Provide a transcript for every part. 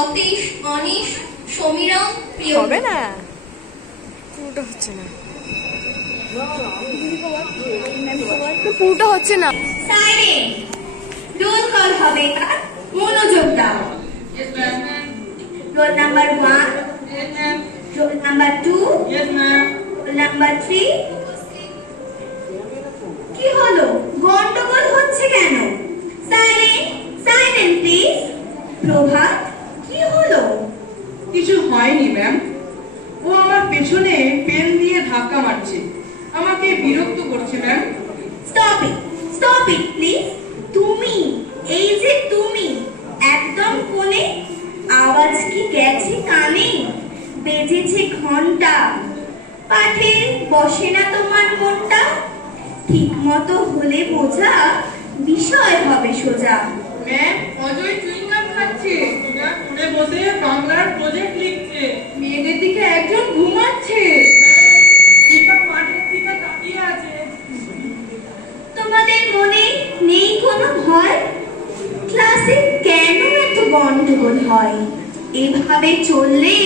Atish, anise, সমীরণ, প্রিয়। হবে না, পুরোটা হচ্ছে না, পুরোটা হচ্ছে না। সাইলেন্ট। রোল কল হবে, মনোযোগ দাও। Roll number 1, roll number 2, roll number 3। কি হলো, গন্ডগোল হচ্ছে কেন? Silent, silent please. প্রভাত, কি হলো? কিছু হয়নি ম্যাম, ও আমার পেছনে পেন দিয়ে ধাক্কা মারছে, আমাকে বিরক্ত করছে ম্যাম। Stop it please. তুমি, এই যে তুমি, একদম কোণে। আওয়াজ কি গেছে কানে? বেজেছে ঘন্টা। পাঠে বসে না তোমার মনটা? ঠিক মতো হলে বোঝা, বিষয় হবে সোজা। ম্যাম, অজয় চুইংগাম খাচ্ছে, কোণে বসে বাংলার প্রজেক্ট লিখছে, মেয়েদের দিকে একজন ঘুমাচ্ছে, টিকা মাঠের দিকে তাকিয়ে আছে। তোমাদের মনে নেই কোনো ভয়? ক্লাসে কেন এত গন্ডগোল হয়? এভাবে চললে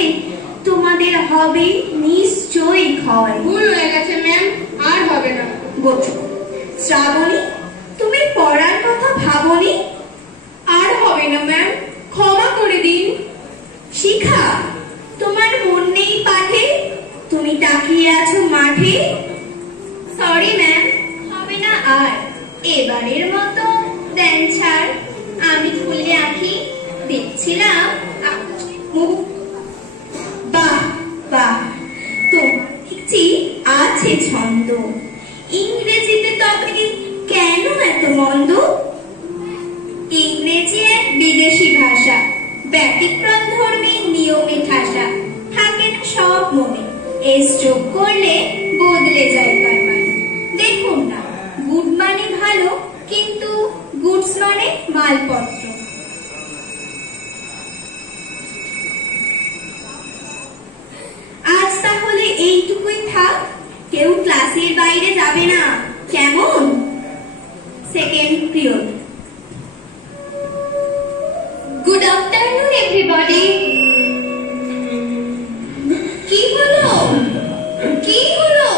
তোমাদের হবে নিশ্চয়ই ক্ষয়। ভুল হয়ে গেছে ম্যাম, আর হবে না। শ্রাবণী, তুমি পড়ার কথা ভাবনি? আর হবে না ম্যাম, ক্ষমা করে দিন। শিখা, তোমার মন নেই পাঠে? তুমি তাকিয়ে আছো মাঠে? সরি ম্যাম, হবে না আর। এবারের মতো দেন ছাড়। আমি খুলে আঁকি দেখছিলাম মুখ। বাহ বাহ, তোমার দেখছি আছে ছন্দ। ইংরেজিতে তবে কেন এত মন্দ? ইংরেজি এক বিদেশি ভাষা, ব্যতিক্রম ধর্মী নিয়মে ঠাসা। থাকে না সব মনে, এস যোগ করলে বদলে যায় তার মানে। দেখুন না, গুড মানে ভালো, কিন্তু গুডস মানে মালপত্র। আজ তাহলে এইটুকুই থাক, কেউ ক্লাসের বাইরে যাবে না, কেমন? Second period. Good afternoon everybody. কি হলো, কি হলো?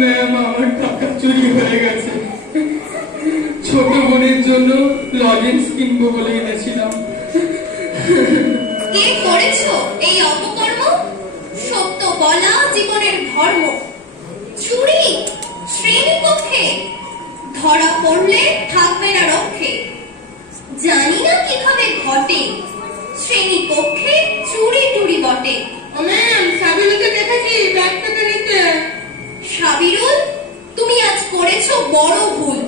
ম্যাম, আমার টাকা চুরি হয়ে গেছে। ছোট বোনের জন্য লজেন্স কিনবো বলে এনেছিলাম। কে করেছো এই অপকর্ম? সত্য বলা জীবনের ধর্ম। চুরি শ্রেণীকক্ষে, ধরা পড়লে থাকবে না রক্ষে। জানি না কিভাবে ঘটে, শ্রেণীকক্ষে চুরি টুরি বটে। ম্যাম, সাবিলুকে দেখেছি ব্যাগ থেকে নিতে। সাবিরুল, তুমি আজ করেছো বড় ভুল।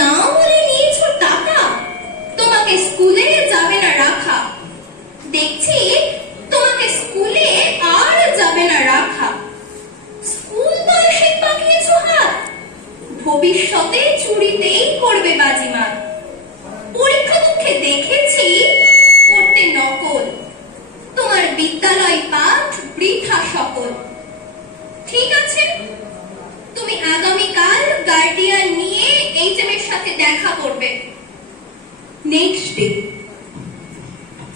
না বলে নিয়েছো টাকা, তোমাকে স্কুলে যাবে না রাখা। দেখছি তোমাকে স্কুলে আর যাবে না রাখা। স্কুল বয়সে পাকিয়েছো হাত, ভবিষ্যতে চুরিতেই করবে বাজিমাত। পরীক্ষা মুখে দেখেছি করতে নকল, তোমার বিদ্যালয় পাঠ বৃথা সকল। ঠিক আছে, তুমি আগামীকাল গার্ডিয়ান নিয়ে এইচএম এর সাথে দেখা করবে। Next day.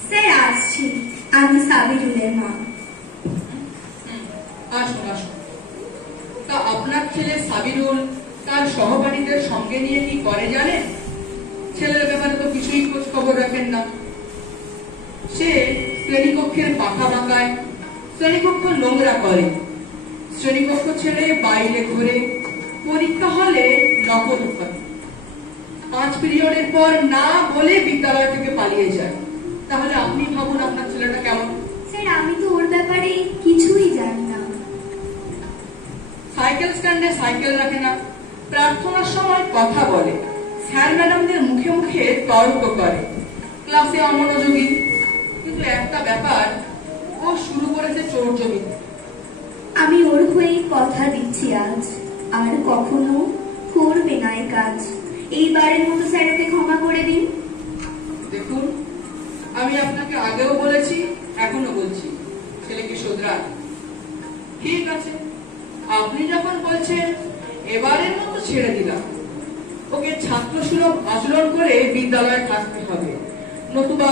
স্যার আসছি, আমি সাবিরুলের মা। আসুন আসুন। তা আপনার ছেলে সাবিরুল তার সহপাঠীদের সঙ্গে নিয়ে কি করে জানেন? ছেলের ব্যাপারে তো কিছুই খোঁজ খবর রাখেন না। সে শ্রেণীকক্ষের পাখা বাঁকায়, শ্রেণীকক্ষ নোংরা করে, শ্রেণীকক্ষ ছেড়ে বাইরে ঘুরে, পরীক্ষা হলে নকল করে। 5 পিরিয়ডের পর না বলে বিদ্যালয় থেকে পালিয়ে যায়। তাহলে আপনি ভাবুন আপনার ছেলেটা কেমন। স্যার, আমি তো ওর ব্যাপারে কিছুই জানি না। সাইকেল স্ট্যান্ডে সাইকেল রাখে না, প্রার্থনার সময় কথা বলে, স্যার ম্যাডামদের মুখে মুখে তর্ক করে, ক্লাসে অমনোযোগী। কিন্তু একটা ব্যাপার, ও শুরু করেছে চোরজমিতে। আমি ওর হয়ে কথা দিচ্ছি আজ, আর কখনো করবে না এই কাজ। এইবারের মতো স্যারকে ক্ষমা করে দিন। দেখুন, আমি আপনাকে আগেও বলেছি, এখনো বলছি, ছেলেকে শোধরান। ঠিক আছে, আপনি যখন বলছেন এবারের মতো ছেড়ে দিলাম। ওকে ছাত্র সুলভ আচরণ করে বিদ্যালয়ে থাকতে হবে, নতুবা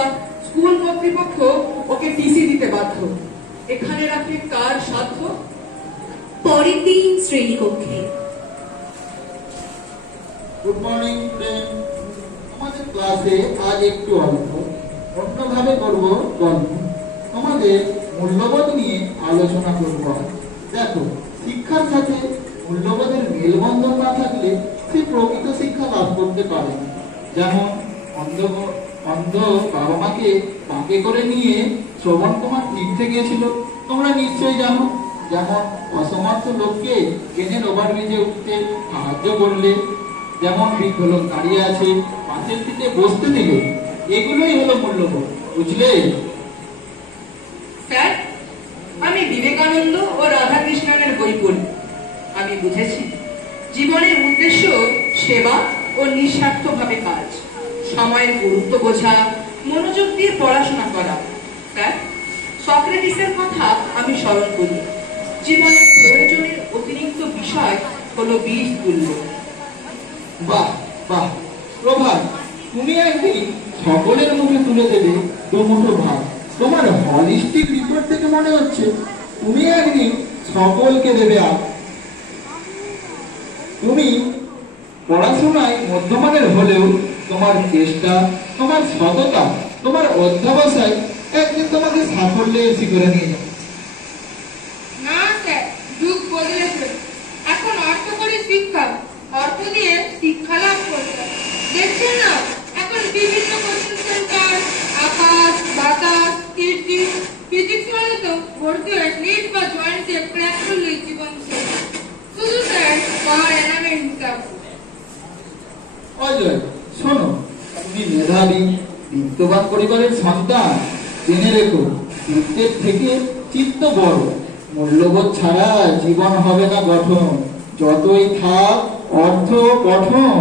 স্কুল কর্তৃপক্ষ ওকে টিসি দিতে বাধ্য। এখানে রাখে কার সাধ্য? পরের দিন শ্রেণীকক্ষে। Good morning friend. আমাদের ক্লাসে আজ একটু অন্যভাবে করব গল্প। আমাদের মূল্যবোধ নিয়ে আলোচনা করব। দেখো, শিক্ষার সাথে মূল্যবোধের মেলবন্ধন না থাকলে সে প্রকৃত শিক্ষা লাভ করতে পারে না। যেমন অন্ধ বাবা মাকে পাকে করে নিয়ে শ্রবণ কুমার তীর্থে গিয়েছিল, তোমরা নিশ্চয়ই জানো। যেমন অসমর্থ লোককে ট্রেনের ওভারব্রিজে উঠতে সাহায্য করলে, যেমন বৃদ্ধ লোক দাঁড়িয়ে আছে পাশের সিটে বসতে দিলে, এগুলোই হলো মূল্যবোধ, বুঝলে? স্যার, আমি বিবেকানন্দ ও রাধাকৃষ্ণনের বই পড়ি। আমি বুঝেছি জীবনের উদ্দেশ্য সেবা ও নিঃস্বার্থভাবে কাজ, সময়ের গুরুত্ব বোঝা, মনোযোগ দিয়ে পড়াশোনা করা। স্যার, সক্রেটিসের কথা আমি স্মরণ করি, জীবনের প্রয়োজনের অতিরিক্ত বিষয় হলো বীজ তুল্য। বাহ বাহ প্রভাত, তুমি একদিন সকলের মুখে তুলে দেবে দুমুঠো ভাত। তোমার হলিস্টিক রিপোর্ট থেকে মনে হচ্ছে তুমি একদিন সকলকে দেবে আপ। তুমি পড়াশোনায় মধ্যমানের হলেও তোমার চেষ্টা, তোমার সততা, তোমার অধ্যবসায় একদিন তোমাকে সাফল্যের শিখরে নিয়ে যাবে। না স্যার, যুগ বদলেছে। এখন অর্থকরী শিক্ষা, অর্থ দিয়ে শিক্ষা লাভ করতে। দেখছেন না, এখন বিভিন্ন কোচিং সেন্টার, আকাশ, বাতাস, কীর্তি, ফিজিক্স মানে তো ভর্তি হয়ে নিট বা জয়েন্টে ক্র্যাক করলেই জীবন শেষ। শুধু স্যার পাওয়ার এনামের হিসাব। অজয়, শোনো, তুমি মেধাবী বিত্তবান পরিবারের সন্তান। জেনে রেখো, বিত্তের থেকে চিত্ত বড়। মূল্যবোধ ছাড়া জীবন হবে না গঠন, যতই থাক অর্থ গঠন।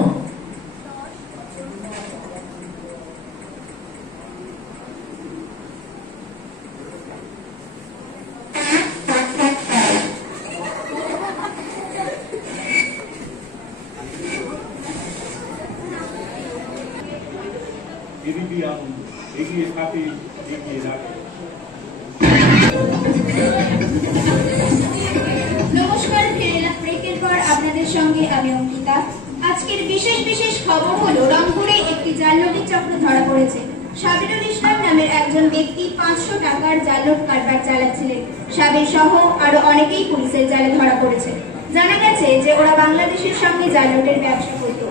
এদিকে আনন্দ, এগিয়ে থাকে, এগিয়ে রাখে। নমস্কার, ফিরে এলাম ব্রেকের পর আপনাদের সঙ্গে আমি অঙ্কিতা। আজকের বিশেষ খবর হলো রংপুরে একটি জালনোটি চক্র ধরা পড়েছে। সাবিরুল ইসলাম নামের একজন ব্যক্তি 500 টাকার জালনোট কারবার চালাচ্ছিলেন। সাবির সহ আরো অনেকেই পুলিশের জালে ধরা পড়েছে। জানা গেছে যে ওরা বাংলাদেশের সঙ্গে জালনোটের ব্যবসা করত।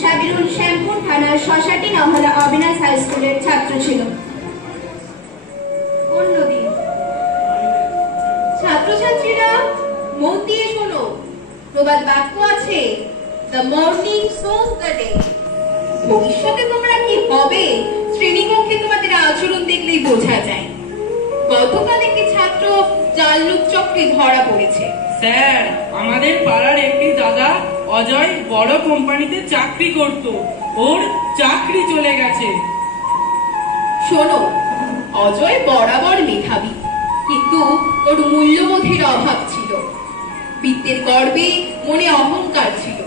সাবিরুল শ্যামপুর থানার শশাটি নহলা অবিনাশ হাই স্কুলের ছাত্র ছিল। অন্যদিন ছাত্রছাত্রীরা মন দিয়ে শোনো, প্রবাদ বাক্য আছে, the morning choose the day. ভবিষ্যতে তোমরা কি হবে শ্রেণীকক্ষে তোমাদের আচরণ দেখলেই বোঝা যায়। গতকাল একটি ছাত্র জালনোট চক্রে ধরা পড়েছে। স্যার, আমাদের পাড়ার একটি দাদা অজয় বড় কোম্পানিতে চাকরি করত, ওর চাকরি চলে গেছে। শোনো, অজয় বরাবর মেধাবী, কিন্তু ওর মূল্যবোধের অভাব ছিল। বিত্তের গর্বে মনে অহংকার ছিল।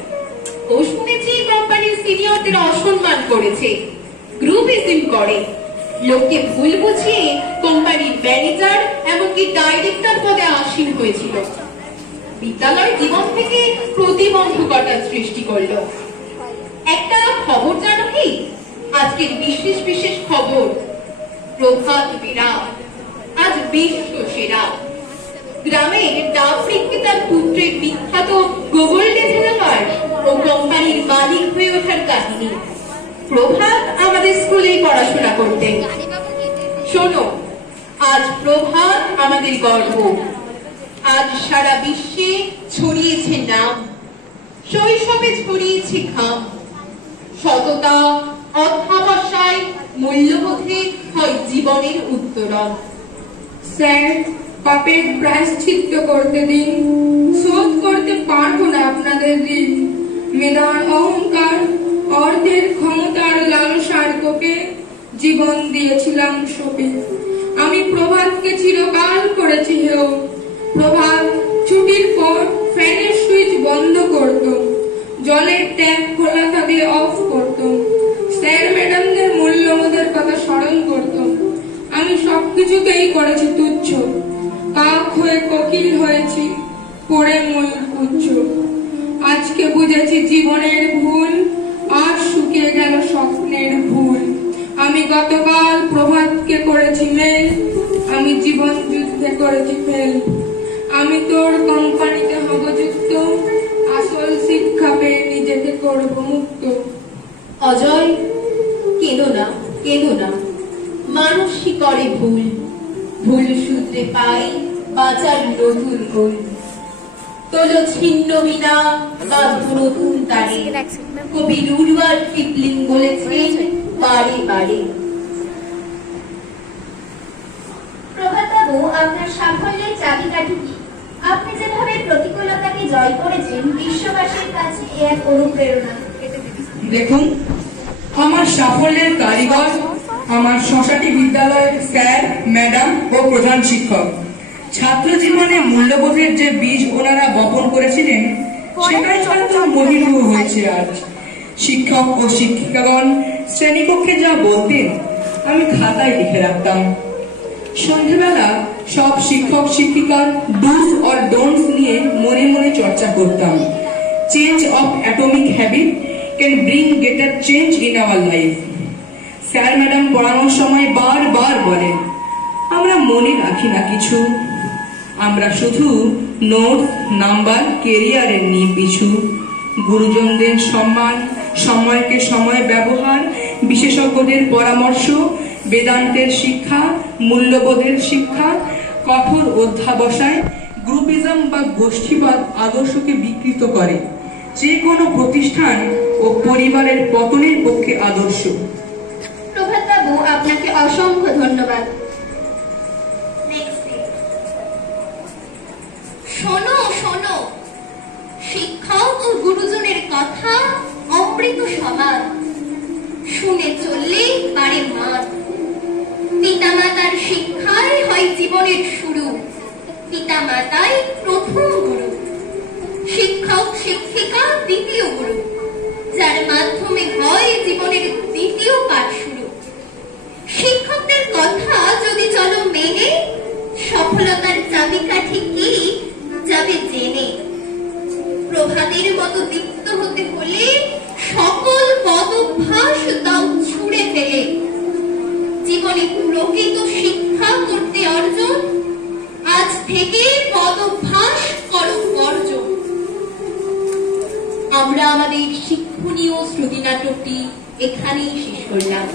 ও শুনেছি কোম্পানির সিনিয়রদের অসম্মান করেছে, গ্রুপিজম করে, লোককে ভুল বুঝিয়ে কোম্পানির ম্যানেজার এমনকি ডাইরেক্টর পদে আসীন হয়েছিল। বিদ্যালয় জীবন থেকে প্রতিবন্ধকতার সৃষ্টি করল। একটা খবর জানো কি? আজকের বিশেষ খবর, প্রভাত বিরাম আজ বিশ্ব সেরা। গ্রামের ডাব বিক্রেতার পুত্রের বিখ্যাত গোগল ডেভেলপার ও কোম্পানির মালিক হয়ে ওঠার কাহিনী। প্রভাত আমাদের স্কুলেই পড়াশোনা করতেন। শোনো, আজ প্রভাত আমাদের গর্ব। আজ সারা বিশ্বে ছড়িয়েছে নাম, শৈশবে ছড়িয়েছে ঘাম। সততা, অধ্যবসায়, মূল্যবোধে হয় জীবনের উত্তরণ। স্যার, পাপের প্রায়শ্চিত্ত করতে দিন, শোধ করতে পারবো না আপনাদের ঋণ। মেধার অহংকার, অর্থের ক্ষমতার লালসার কোপে জীবন দিয়েছিলাম সপে। আমি প্রভাতকে চিরকাল করেছি হেয়। প্রভাত ছুটির পর ফ্যানের সুইচ বন্ধ করত, জলের ট্যাপ খোলা থাকলে অফ করত, স্যার ম্যাডামদের মূল্যবোধের কথা স্মরণ করত। কিছুতেই করেছি তুচ্ছ। কাক হয়ে কোকিল হয়েছি, পড়ে ময়ূর পুচ্ছ। আজকে বুঝেছি জীবনের ভুল, আর শুকিয়ে গেল স্বপ্নের ভুল। আমি গতকাল প্রভাতকে করেছি মেল, আমি জীবন যুদ্ধে করেছি ফেল। আমি তোর কোম্পানিতে হব যুক্ত, আসল শিক্ষা পেয়ে নিজেকে করব মুক্ত। অজয়, কেঁদো না, কেঁদো না, মানুষই করে ভুল, ভুল সূত্রে পাই বাঁচার নতুন গোল। তোলো ছিন্ন বিনা বাঁধ নতুন তারে, কবি রুডওয়ার্ড কিপলিং বলেছেন বারে বারে। প্রভাতবাবু, আপনার সাফল্যের চাবিকাঠি কি? আপনি যেভাবে প্রতিকূলতাকে জয় করেছেন, বিশ্ববাসীর কাছে এ এক অনুপ্রেরণা। দেখুন, আমার সাফল্যের কারিগর আমার শশাটি বিদ্যালয়ের স্যার, ম্যাডাম ও প্রধান শিক্ষক। ছাত্র জীবনে মূল্যবোধের যে বীজ ওনারা বপন করেছিলেন, সেটাই হয়তো মহিরূহ হয়েছে আজ। শিক্ষক ও শিক্ষিকাগণ শ্রেণীকক্ষে যা বলতেন, আমি খাতায় লিখে রাখতাম। সন্ধ্যেবেলা সব শিক্ষক শিক্ষিকার ডুস অর ডোন্টস নিয়ে মনে মনে চর্চা করতাম। Change of atomic habit can bring greater change in our life. Sir madam পড়ানোর সময় বারবার বলেন, আমরা মনে রাখি না কিছু, আমরা শুধু নোট, নাম্বার, কেরিয়ারের নিয়ে পিছু। গুরুজনদের সম্মান, সময়কে সময় ব্যবহার, বিশেষজ্ঞদের পরামর্শ, বেদান্তের শিক্ষা, মূল্যবোধের শিক্ষা, কঠোর অধ্যাবসায় গ্রুপিজম বা গোষ্ঠীবাদ আদর্শকে বিকৃত করে। যে কোনো প্রতিষ্ঠান ও পরিবারের পতনের পক্ষে আদর্শ। প্রভাতবাবু, আপনাকে অসংখ্য ধন্যবাদ। শোনো শোনো, শিক্ষক ও গুরুজনের কথা অমৃত সমান, শুনে চললে বাড়ে মান। পিতামাতার শিক্ষাই হয় জীবনের শুরু, পিতামাতাই প্রথম গুরু, শিক্ষক শিক্ষিকা দ্বিতীয় গুরু, যার মাধ্যমে হয় জীবনের দ্বিতীয় পাঠ শুরু। শিক্ষকদের কথা যদি চলো মেনে, সফলতার চাবিকাঠি কি যাবে জেনে। প্রভাতের মতো দীপ্ত হতে হলে সকল পদভ্যাস দাও ছুঁড়ে ফেলে। জীবনে প্রকৃত শিক্ষা করতে অর্জন, আজ থেকে পদভ্যাস করো বর্জন। আমরা আমাদের শিক্ষণীয় শ্রুতি নাটকটি এখানেই শেষ করলাম।